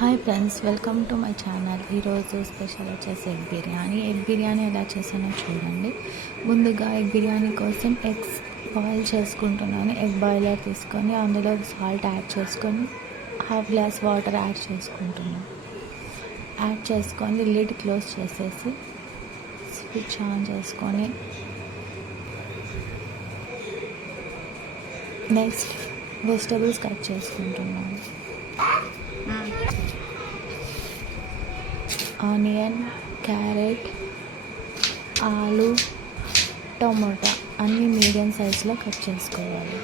Hi friends, welcome to my channel. ఈరోజు special వచ్చేసి egg biryani. Egg biryani ఎలా చేసానో చూడండి. ముందుగా ఎగ్ బిర్యానీ కోసం ఎగ్స్ బాయిల్ చేసుకుంటున్నాను. ఎగ్ బాయిలర్ తీసుకొని అందులో సాల్ట్ యాడ్ చేసుకొని హాఫ్ గ్లాస్ వాటర్ యాడ్ చేసుకుంటున్నాను. యాడ్ చేసుకొని లిడ్ క్లోజ్ చేసేసి స్విచ్ ఆన్ చేసుకొని నెక్స్ట్ వెజిటబుల్స్ కట్ చేసుకుంటున్నాను. ఆనియన్, క్యారెట్, ఆలు, టొమాటో అన్నీ మీడియం సైజులో కట్ చేసుకోవాలి.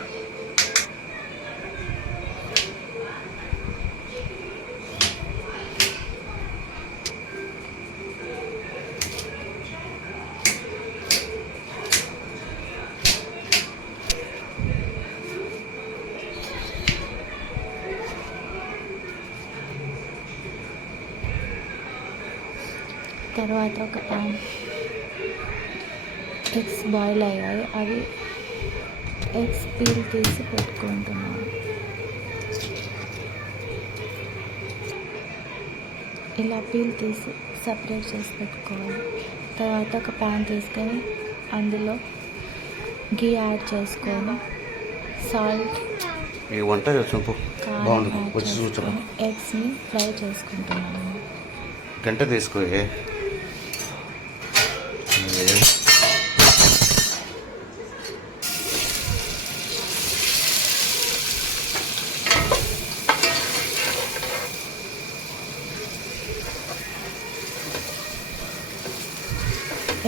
తర్వాత ఒక ప్యాన్ ఎగ్స్ బాయిల్ అయ్యాయి, అవి ఎగ్స్ పీల్ తీసి పెట్టుకుంటున్నాను. ఇలా పీల్ తీసి సపరేట్ చేసి పెట్టుకోవాలి. తర్వాత ఒక ప్యాన్ తీసుకొని అందులో గీ యాడ్ చేసుకొని సాల్ట్, కారం యాడ్ చేసుకొని ఎగ్స్ని ఫ్రై చేసుకుంటున్నాను. గంట తీసుకో.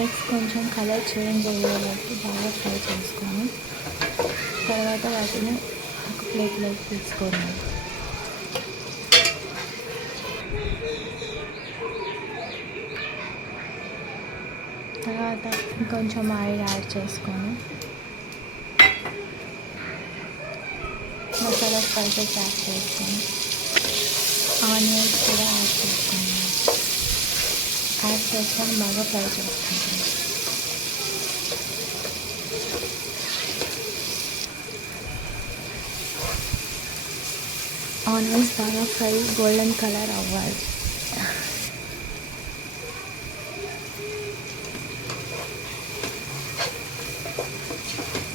ఎగ్స్ కొంచెం కలర్ చేంజ్ అయ్యేలాగా బాగా ఫ్రై చేసుకొని తర్వాత వాటిని ఒక ప్లేట్లోకి తీసుకోవాలి. తర్వాత కొంచెం ఆయిల్ యాడ్ చేసుకొని మసాలా స్పైసెస్ యాడ్ చేసుకొని ఆనియన్స్ కూడా యాడ్ చేసుకున్నాను. యాడ్ చేసుకొని బాగా ఫ్రై చేసుకుంటాను. ఆనియన్స్ బాగా ఫ్రై గోల్డెన్ కలర్ అవ్వాలి.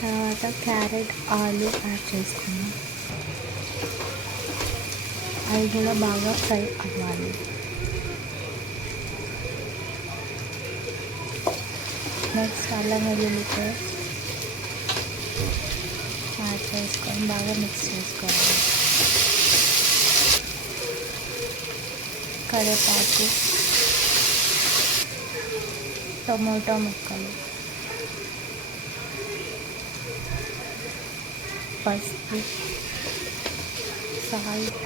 తర్వాత క్యారెట్, ఆలు యాడ్ చేసుకున్నాం. అవి కూడా బాగా ఫ్రై అవ్వాలి. నెక్స్ట్ అల్లం వెల్లుల్లి పేస్ట్ యాడ్ చేసుకొని బాగా మిక్స్ చేసుకోవాలి. కరివేపాకు, టొమాటో ముక్కలు, పసుపు, సాల్ట్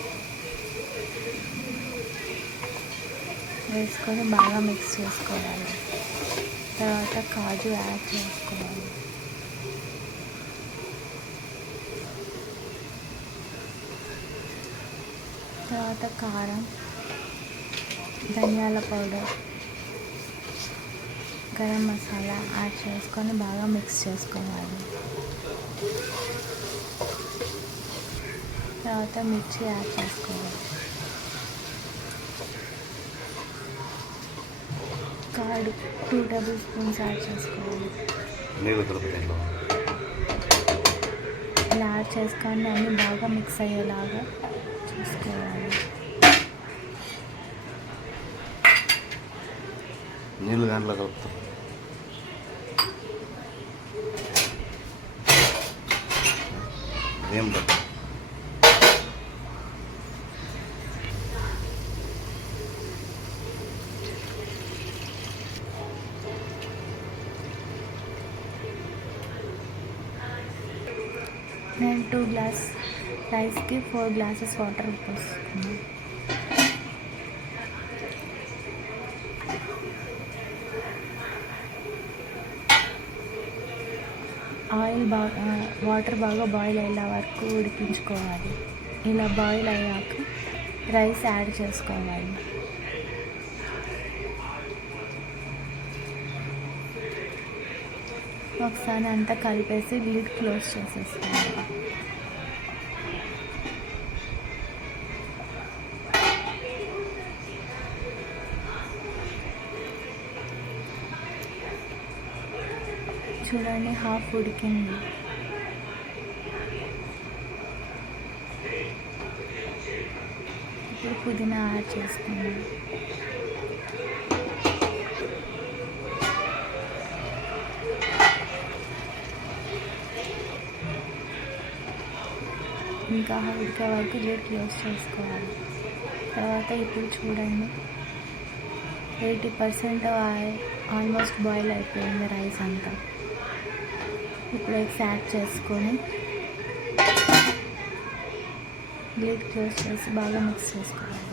వేసుకొని బాగా మిక్స్ చేసుకోవాలి. తర్వాత కాజు యాడ్ చేసుకోవాలి. తర్వాత కారం, ధనియాల పౌడర్, గరం మసాలా యాడ్ చేసుకొని బాగా మిక్స్ చేసుకోవాలి. తర్వాత మిర్చి యాడ్ చేసుకోవాలి. కర్డ్ 2 టేబుల్ స్పూన్స్ యాడ్ చేసుకోవాలి. ఇలా యాడ్ చేసుకొని అన్నీ బాగా మిక్స్ అయ్యేలాగా చూసుకోవాలి. నీళ్ళు దాంట్లో కలుపుతాం. ఏం పట్టు నేను 2 గ్లాస్ రైస్కి 4 గ్లాసెస్ వాటర్ పోసుకున్నాను. వాటర్ బాగా బాయిల్ అయ్యే వరకు ఉడికించుకోవాలి. ఇలా బాయిల్ అయ్యాక రైస్ యాడ్ చేసుకోవాలి. ఒకసారి అంతా కలిపేసి లిడ్ క్లోజ్ చేసేసుకోవాలి. చూడండి హాఫ్ ఉడికింది. ఇప్పుడు పుదీనా యాడ్ చేసుకున్నాం. ఇంకా ఉడికే వరకు లిడ్ క్లోజ్ చేసుకోవాలి. తర్వాత ఇప్పుడు చూడండి 80% ఆల్మోస్ట్ బాయిల్ అయిపోయింది రైస్ అంతా. ఇప్పుడు ఎగ్స్ యాడ్ చేసుకొని లిడ్ క్లోజ్ చేసి బాగా మిక్స్ చేసుకోవాలి.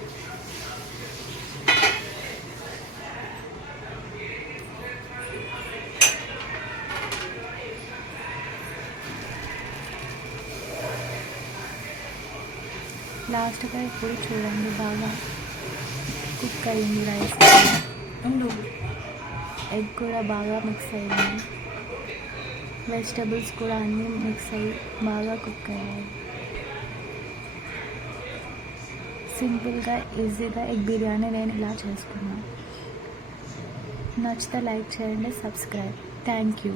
లాస్ట్గా ఇప్పుడు చూడండి బాగా కుక్ అయింది రైస్. ఎగ్ కూడా బాగా మిక్స్ అయింది. వెజిటబుల్స్ కూడా అన్నీ మిక్స్ అయ్యి బాగా కుక్ అయ్యాయి. సింపుల్గా ఈజీగా ఎగ్ బిర్యానీ నేను ఇలా చేసుకున్నాను. నచ్చితే లైక్ చేయండి, సబ్స్క్రైబ్. Thank you.